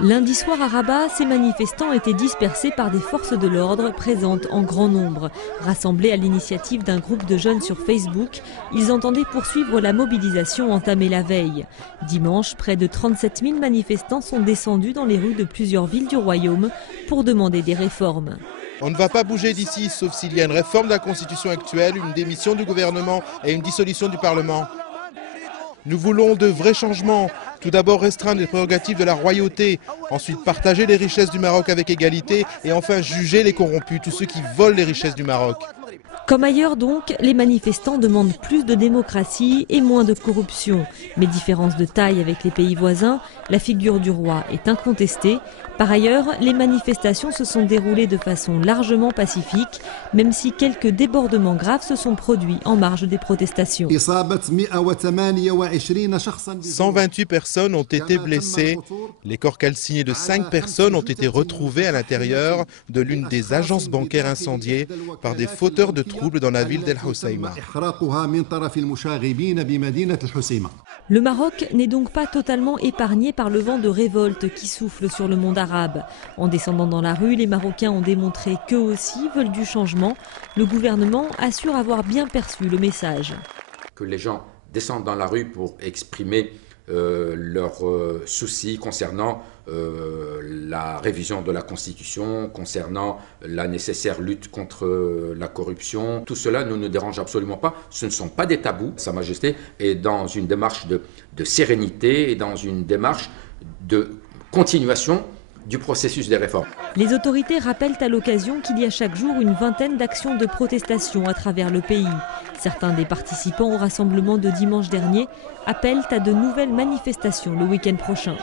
Lundi soir à Rabat, ces manifestants étaient dispersés par des forces de l'ordre présentes en grand nombre. Rassemblés à l'initiative d'un groupe de jeunes sur Facebook, ils entendaient poursuivre la mobilisation entamée la veille. Dimanche, près de 37 000 manifestants sont descendus dans les rues de plusieurs villes du royaume pour demander des réformes. On ne va pas bouger d'ici, sauf s'il y a une réforme de la Constitution actuelle, une démission du gouvernement et une dissolution du Parlement. Nous voulons de vrais changements. Tout d'abord restreindre les prérogatives de la royauté, ensuite partager les richesses du Maroc avec égalité et enfin juger les corrompus, tous ceux qui volent les richesses du Maroc. Comme ailleurs donc, les manifestants demandent plus de démocratie et moins de corruption. Mais différence de taille avec les pays voisins, la figure du roi est incontestée. Par ailleurs, les manifestations se sont déroulées de façon largement pacifique, même si quelques débordements graves se sont produits en marge des protestations. 128 personnes ont été blessées. Les corps calcinés de 5 personnes ont été retrouvés à l'intérieur de l'une des agences bancaires incendiées par des fauteurs de troubles dans la ville d'El Hoceima. Le Maroc n'est donc pas totalement épargné par le vent de révolte qui souffle sur le monde arabe. En descendant dans la rue, les Marocains ont démontré qu'eux aussi veulent du changement. Le gouvernement assure avoir bien perçu le message. Que les gens descendent dans la rue pour exprimer leurs soucis concernant la révision de la Constitution, concernant la nécessaire lutte contre la corruption. Tout cela ne nous dérange absolument pas. Ce ne sont pas des tabous. Sa Majesté est dans une démarche de sérénité et dans une démarche de continuation du processus des réformes. Les autorités rappellent à l'occasion qu'il y a chaque jour une vingtaine d'actions de protestation à travers le pays. Certains des participants au rassemblement de dimanche dernier appellent à de nouvelles manifestations le week-end prochain.